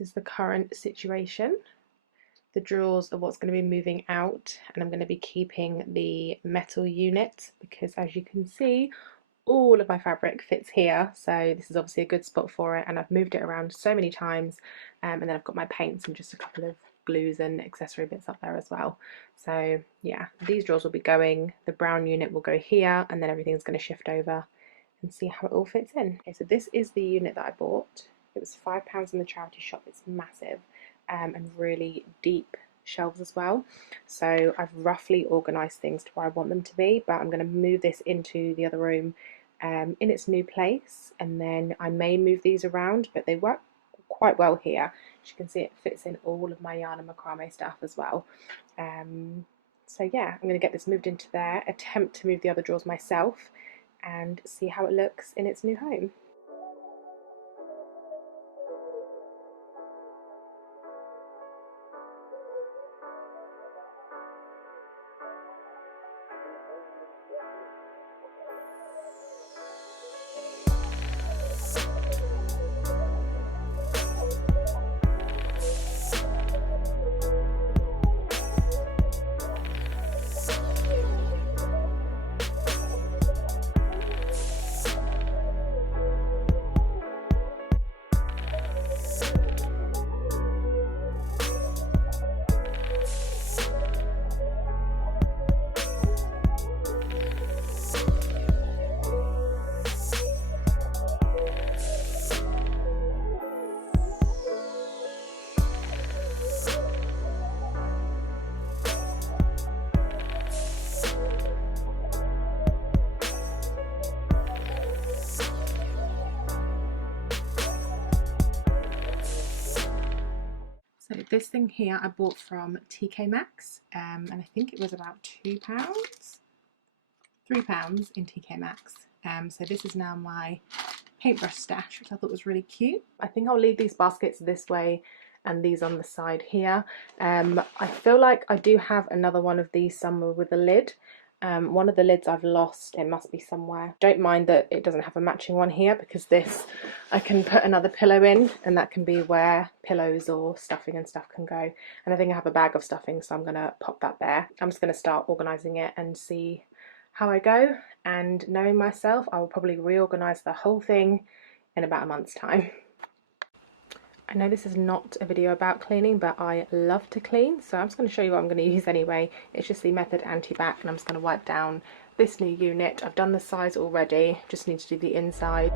This is the current situation. The drawers are what's going to be moving out, and I'm going to be keeping the metal unit because, as you can see, all of my fabric fits here, so this is obviously a good spot for it, and I've moved it around so many times, and then I've got my paints and just a couple of glues and accessory bits up there as well. So yeah, these drawers will be going, the brown unit will go here, and then everything's going to shift over and see how it all fits in. Okay, so this is the unit that I bought. It was £5 in the charity shop. It's massive, and really deep shelves as well. So I've roughly organised things to where I want them to be, but I'm going to move this into the other room in its new place, and then I may move these around, but they work quite well here. As you can see, it fits in all of my yarn and macrame stuff as well. So yeah, I'm going to get this moved into there, attempt to move the other drawers myself, and see how it looks in its new home. So this thing here I bought from TK Maxx, and I think it was about £2, £3 in TK Maxx. So this is now my paintbrush stash, which I thought was really cute. I think I'll leave these baskets this way and these on the side here. I feel like I do have another one of these somewhere with a lid. One of the lids I've lost, it must be somewhere. Don't mind that it doesn't have a matching one here, because this I can put another pillow in, and that can be where pillows or stuffing and stuff can go. And I think I have a bag of stuffing, so I'm going to pop that there. I'm just going to start organising it and see how I go, and knowing myself, I will probably reorganise the whole thing in about a month's time. I know this is not a video about cleaning, but I love to clean, so I'm just going to show you what I'm going to use anyway. It's just the Method Anti-Bac, and I'm just going to wipe down this new unit. I've done the sides already, just need to do the inside.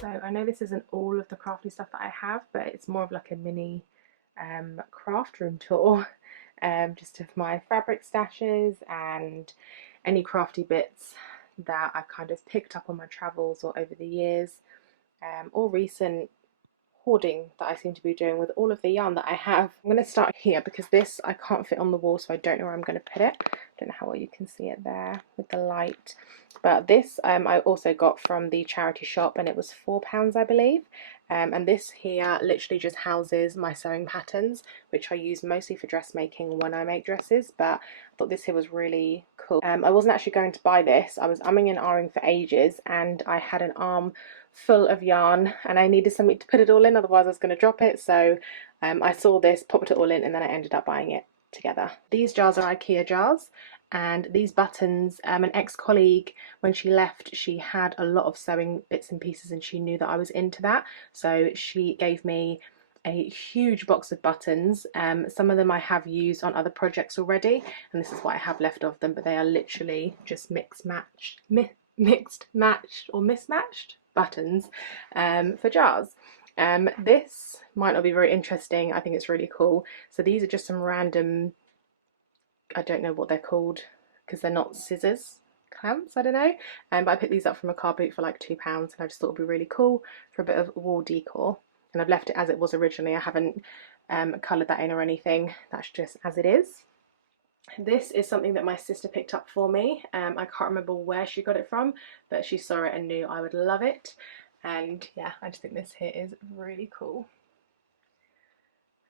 So I know this isn't all of the crafty stuff that I have, but it's more of like a mini craft room tour, just of my fabric stashes and any crafty bits that I've kind of picked up on my travels or over the years, or recent hoarding that I seem to be doing with all of the yarn that I have. I'm going to start here because this I can't fit on the wall, so I don't know where I'm going to put it. I don't know how well you can see it there with the light, but this I also got from the charity shop, and it was £4 I believe. And this here literally just houses my sewing patterns, which I use mostly for dressmaking when I make dresses, but I thought this here was really cool. I wasn't actually going to buy this. I was umming and ahhing for ages, and I had an arm full of yarn and I needed something to put it all in, otherwise I was going to drop it. So I saw this, popped it all in, and then I ended up buying it together. These jars are IKEA jars, and these buttons, an ex-colleague, when she left, she had a lot of sewing bits and pieces and she knew that I was into that, so she gave me a huge box of buttons. Some of them I have used on other projects already, and this is what I have left of them, but they are literally just mixed matched or mismatched buttons for jars. This might not be very interesting. I think it's really cool. So these are just some random, I don't know what they're called because they're not scissors, clamps, I don't know, but I picked these up from a car boot for like £2, and I just thought it would be really cool for a bit of wall decor, and I've left it as it was originally. I haven't coloured that in or anything, that's just as it is. This is something that my sister picked up for me. I can't remember where she got it from, but she saw it and knew I would love it. And yeah, I just think this here is really cool.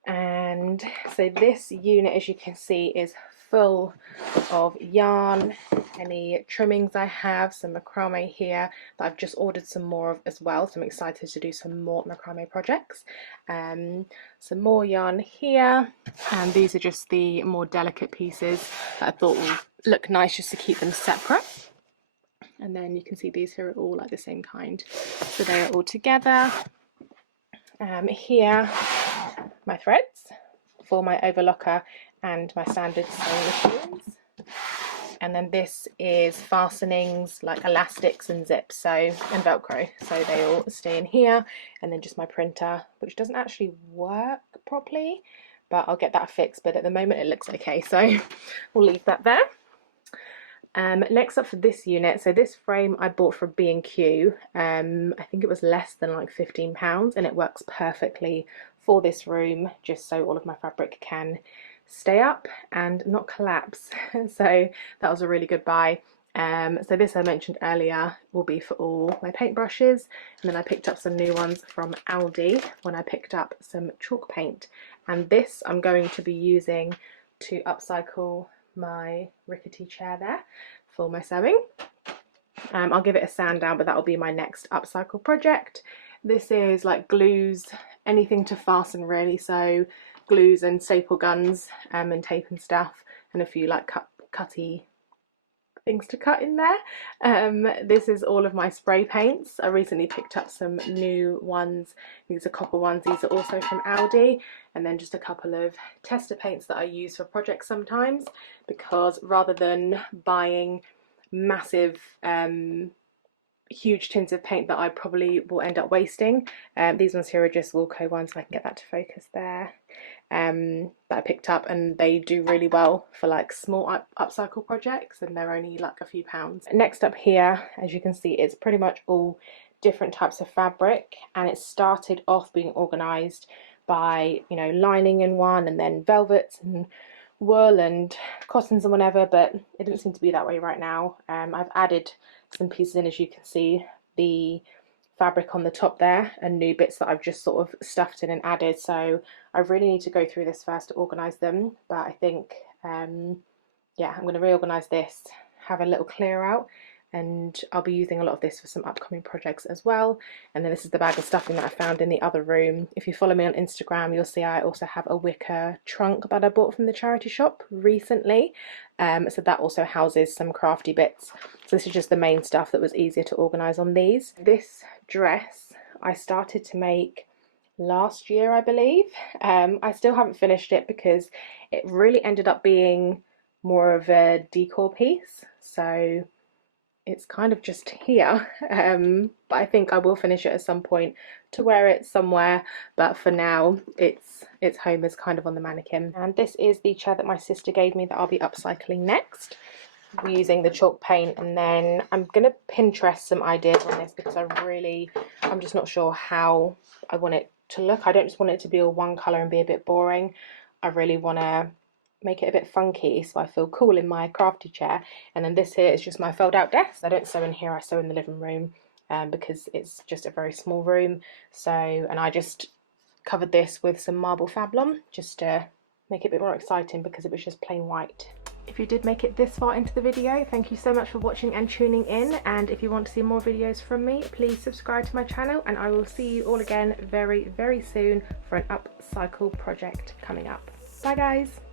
And so this unit, as you can see, is full of yarn, any trimmings I have, some macrame here that I've just ordered some more of as well, so I'm excited to do some more macrame projects. Some more yarn here, and these are just the more delicate pieces that I thought would look nice just to keep them separate. And then you can see these here are all like the same kind, so they are all together. Here my threads for my overlocker and my standard sewing machines, and then this is fastenings like elastics and zips, so and velcro, so they all stay in here. And then just my printer, which doesn't actually work properly, but I'll get that fixed, but at the moment it looks okay, so we'll leave that there. Next up for this unit, so this frame I bought from B&Q. I think it was less than like £15, and it works perfectly for this room, just so all of my fabric can stay up and not collapse. So that was a really good buy. So this I mentioned earlier will be for all my paintbrushes, and then I picked up some new ones from Aldi when I picked up some chalk paint, and this I'm going to be using to upcycle my rickety chair there for my sewing. I'll give it a sand down, but that will be my next upcycle project. This is like glues, anything to fasten really, so glues and staple guns and tape and stuff, and a few like cutty things to cut in there. This is all of my spray paints. I recently picked up some new ones. These are copper ones. These are also from Aldi. And then just a couple of tester paints that I use for projects sometimes, because rather than buying massive huge tins of paint that I probably will end up wasting, these ones here are just Wilko ones, so I can get that to focus there, that I picked up, and they do really well for like small upcycle projects, and they're only like a few pounds. Next up here, as you can see, it's pretty much all different types of fabric, and it started off being organised by, you know, lining in one, and then velvets and wool and cottons and whatever, but it didn't seem to be that way right now. I've added some pieces in, as you can see, the fabric on the top there, and new bits that I've just sort of stuffed in and added, so I really need to go through this first to organise them. But I think yeah, I'm going to reorganise this, have a little clear out, and I'll be using a lot of this for some upcoming projects as well. And then this is the bag of stuffing that I found in the other room. If you follow me on Instagram, you'll see I also have a wicker trunk that I bought from the charity shop recently, so that also houses some crafty bits. So this is just the main stuff that was easier to organise on these. This dress I started to make last year, I believe. I still haven't finished it because it really ended up being more of a decor piece, so it's kind of just here, but I think I will finish it at some point to wear it somewhere, but for now it's home as kind of on the mannequin. And this is the chair that my sister gave me that I'll be upcycling next using the chalk paint, and then I'm gonna Pinterest some ideas on this because I'm just not sure how I want it to look. I don't just want it to be all one colour and be a bit boring. I really want to make it a bit funky so I feel cool in my crafty chair. And then this here is just my fold out desk. I don't sew in here, I sew in the living room because it's just a very small room. So, and I just covered this with some marble Fablon just to make it a bit more exciting because it was just plain white. If you did make it this far into the video, thank you so much for watching and tuning in, and if you want to see more videos from me, please subscribe to my channel, and I will see you all again very, very soon for an upcycle project coming up. Bye guys!